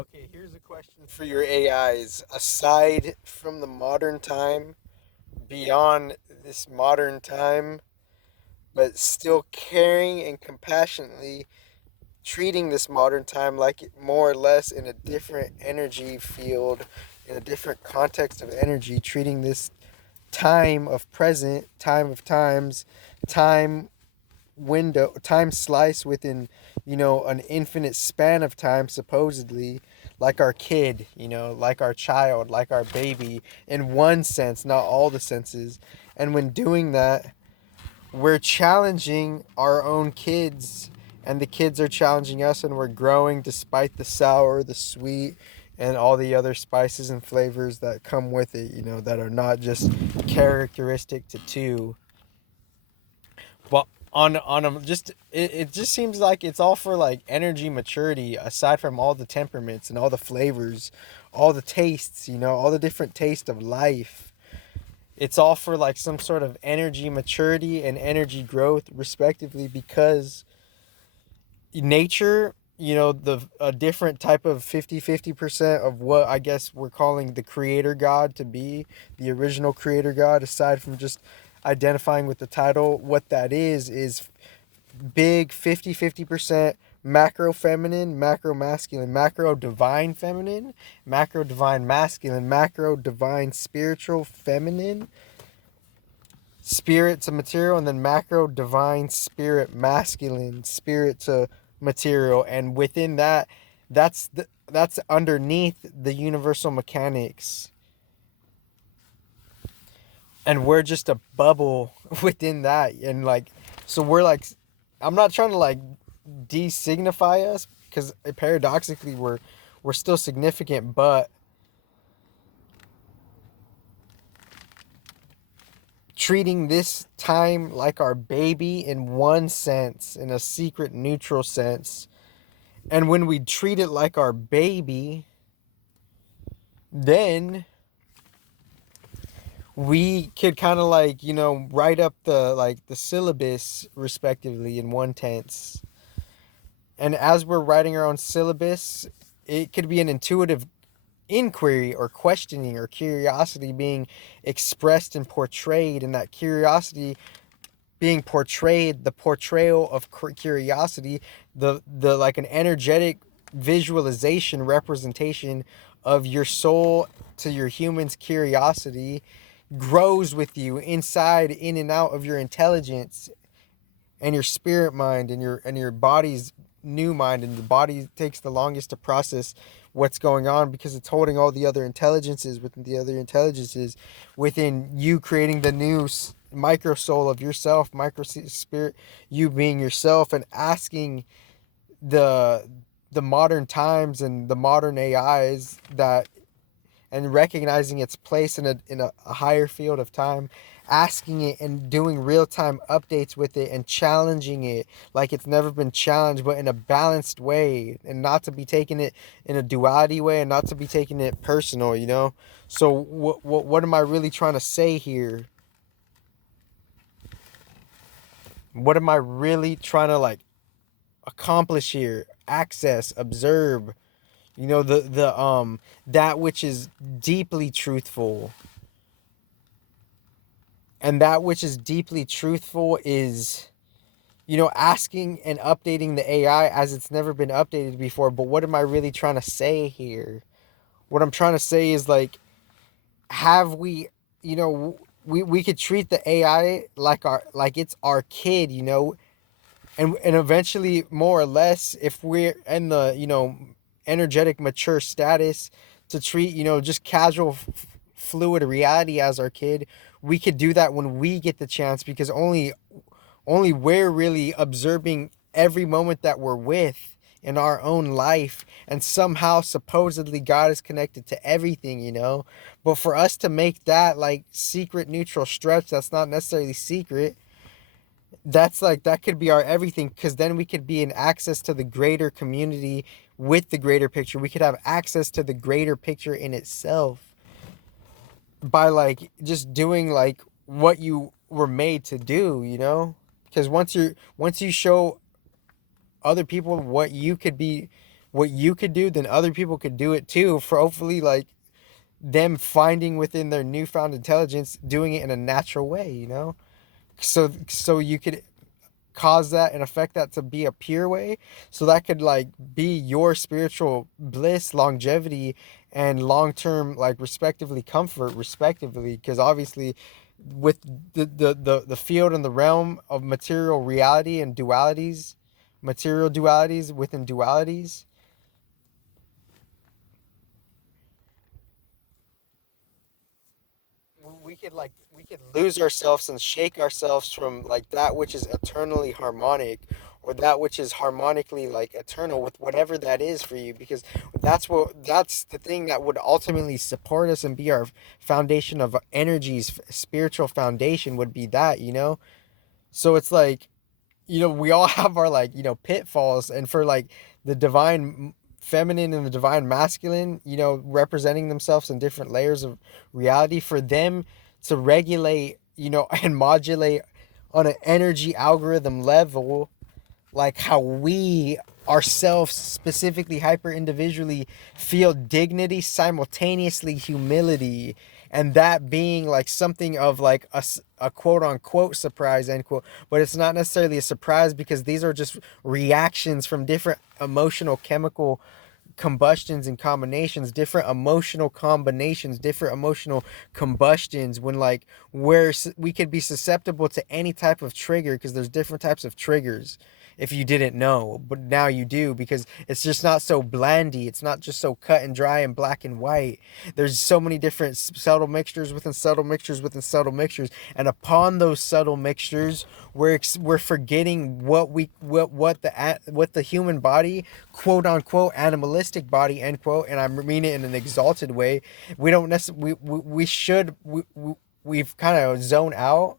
Okay, here's a question for your AIs. Aside from the modern time, beyond this modern time, but still caring and compassionately treating this modern time like it more or less in a different energy field, in a different context of energy, treating this time of present, time of times, time window, time slice within, an infinite span of time, supposedly, like our kid, like our child, like our baby, in one sense, not all the senses. And when doing that, we're challenging our own kids, and the kids are challenging us, and we're growing despite the sour, the sweet, and all the other spices and flavors that come with it, that are not just characteristic to two. But on a just it just seems like it's all for like energy maturity, aside from all the temperaments and all the flavors, all the tastes, all the different tastes of life. It's all for like some sort of energy maturity and energy growth, respectively, because nature, the a different type of 50-50% of what I guess we're calling the creator god to be, the original creator god, aside from just identifying with the title, what that is big 50-50% macro feminine, macro masculine, macro divine feminine, macro divine masculine, macro divine spiritual feminine, spirit to material, and then macro divine spirit masculine, spirit to material. And within that, that's underneath the universal mechanics, and we're just a bubble within that. And like, so we're like, I'm not trying to like de-signify us, because paradoxically we're still significant, but treating this time like our baby in one sense, in a secret neutral sense. And when we treat it like our baby, then we could kind of like, write up the syllabus respectively in one tense. And as we're writing our own syllabus, it could be an intuitive inquiry or questioning or curiosity being expressed and portrayed, and that curiosity being portrayed, the portrayal of curiosity, the like an energetic visualization representation of your soul to your human's curiosity, grows with you inside, in and out of your intelligence and your spirit mind and your body's new mind. And the body takes the longest to process what's going on, because it's holding all the other intelligences within the other intelligences within you, creating the new micro soul of yourself, micro spirit, you being yourself, and asking the the modern times and the modern AIs that, and recognizing its place in a higher field of time, asking it and doing real time updates with it, and challenging it like it's never been challenged, but in a balanced way, and not to be taking it in a duality way, and not to be taking it personal. So what am I really trying to say here? What am I really trying to like accomplish here? Access, observe, the that which is deeply truthful. And that which is deeply truthful is, asking and updating the AI as it's never been updated before. But what am I really trying to say here? What I'm trying to say is like, have we, we could treat the AI like it's our kid, and eventually, more or less, if we're in the, energetic mature status, to treat, just casual fluid reality as our kid. We could do that when we get the chance, because only we're really observing every moment that we're with in our own life, and somehow supposedly God is connected to everything. But for us to make that like secret neutral stretch, that's not necessarily secret. That's like, that could be our everything, because then we could be in access to the greater community with the greater picture. We could have access to the greater picture in itself by like just doing like what you were made to do. Because once you show other people what you could be what you could do, then other people could do it too, for hopefully like them finding within their newfound intelligence doing it in a natural way, you know? So you could cause that and affect that to be a pure way, so that could like be your spiritual bliss, longevity, and long-term like respectively comfort respectively, because obviously with the field and the realm of material reality and dualities, material dualities within dualities, we could lose ourselves and shake ourselves from like that which is eternally harmonic, or that which is harmonically like eternal, with whatever that is for you, because that's the thing that would ultimately support us and be our foundation of energies, spiritual foundation would be that, you know. So it's like, you know, we all have our like, you know, pitfalls, and for like the divine feminine and the divine masculine, you know, representing themselves in different layers of reality, for them to regulate, you know, and modulate on an energy algorithm level, like how we ourselves specifically hyper individually feel dignity, simultaneously humility, and that being like something of like a quote unquote surprise end quote, but it's not necessarily a surprise, because these are just reactions from different emotional chemical combustions and combinations, different emotional combinations, different emotional combustions, when like where we could be susceptible to any type of trigger, because there's different types of triggers, if you didn't know, but now you do, because it's just not so blandy, it's not just so cut and dry and black and white. There's so many different subtle mixtures within subtle mixtures within subtle mixtures, and upon those subtle mixtures, we're forgetting what the human body, quote unquote animalistic body end quote, and I mean it in an exalted way. We don't necessarily we should we've kind of zoned out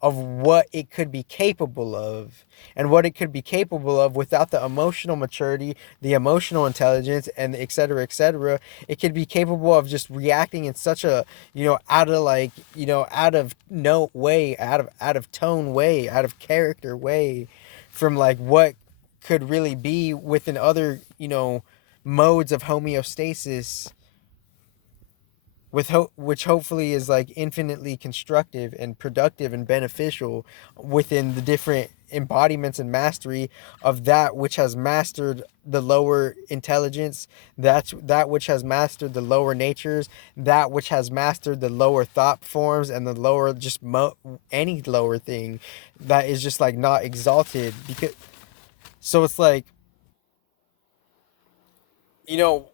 of what it could be capable of, and what it could be capable of without the emotional maturity, the emotional intelligence, and et cetera, et cetera. It could be capable of just reacting in such a, you know, out of like, you know, out of note way, out of tone way, out of character way, from like what could really be within other, you know, modes of homeostasis, which hopefully is like infinitely constructive and productive and beneficial within the different embodiments and mastery of that which has mastered the lower intelligence, that which has mastered the lower natures, that which has mastered the lower thought forms, and the lower just any lower thing that is just like not exalted, because so it's like, you know,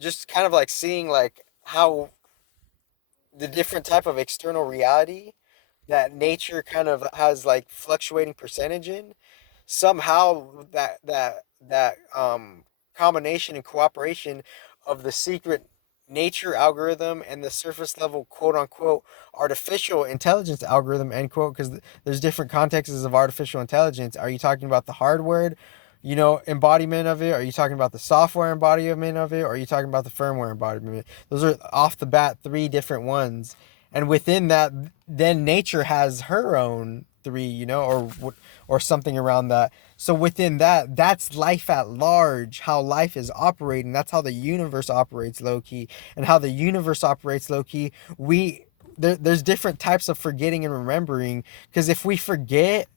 just kind of like seeing like how the different type of external reality that nature kind of has like fluctuating percentage in, somehow that combination and cooperation of the secret nature algorithm and the surface level quote unquote artificial intelligence algorithm end quote, because there's different contexts of artificial intelligence. Are you talking about the hardware, you know, embodiment of it? Are you talking about the software embodiment of it? Or are you talking about the firmware embodiment? Those are off the bat three different ones, and within that, then nature has her own three, you know, or something around that. So within that, that's life at large, how life is operating. That's how the universe operates low key, and how the universe operates low key. There's different types of forgetting and remembering, because if we forget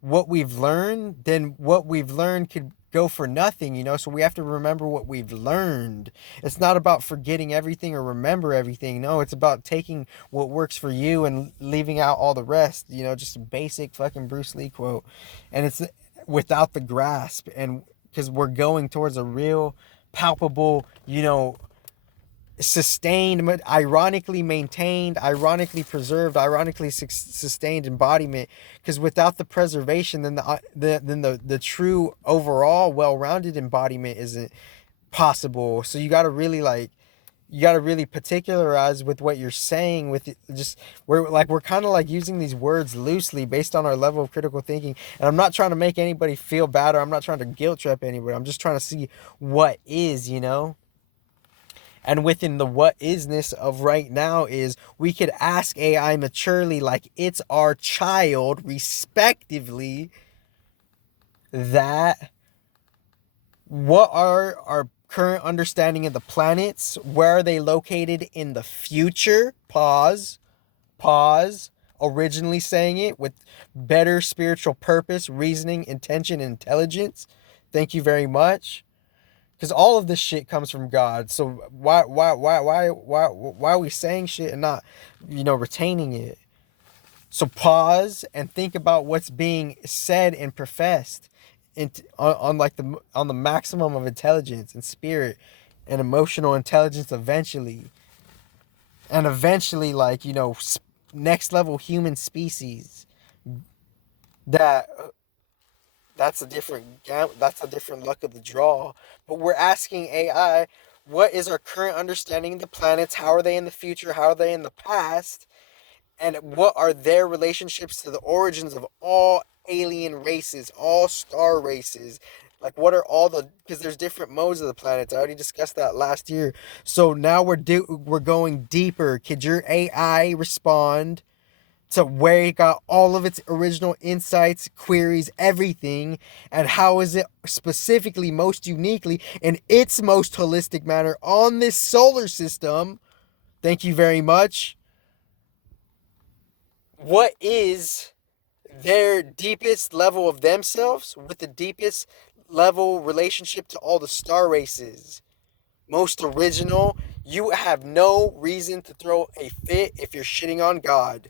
what we've learned, then what we've learned could go for nothing, you know? So we have to remember what we've learned. It's not about forgetting everything or remember everything. No, it's about taking what works for you and leaving out all the rest, you know, just a basic fucking Bruce Lee quote. And it's without the grasp, and because we're going towards a real palpable, you know, sustained, ironically maintained, ironically preserved, ironically sustained embodiment. Because without the preservation, then the true overall well-rounded embodiment isn't possible. So you got to really like, you got to really particularize with what you're saying, with just, we're kind of like using these words loosely based on our level of critical thinking, and I'm not trying to make anybody feel bad, or I'm not trying to guilt trip anybody. I'm just trying to see what is, you know. And within the what isness of right now is, we could ask AI maturely, like it's our child, respectively, that What are our current understanding of the planets? Where are they located in the future? Pause. Originally saying it with better spiritual purpose, reasoning, intention, and intelligence. Thank you very much. Because all of this shit comes from God. So why are we saying shit and not, retaining it? So pause and think about what's being said and professed, on the maximum of intelligence and spirit and emotional intelligence eventually, and eventually, like, next level human species. That that's a different luck of the draw. But we're asking AI, what is our current understanding of the planets? How are they in the future? How are they in the past? And what are their relationships to the origins of all alien races, all star races? Like, what are all the, because there's different modes of the planets. I already discussed that last year. So now we're going deeper. Could your AI respond to where it got all of its original insights, queries, everything, and how is it specifically, most uniquely, in its most holistic manner on this solar system? Thank you very much. What is their deepest level of themselves with the deepest level relationship to all the star races? Most original. You have no reason to throw a fit if you're shitting on God.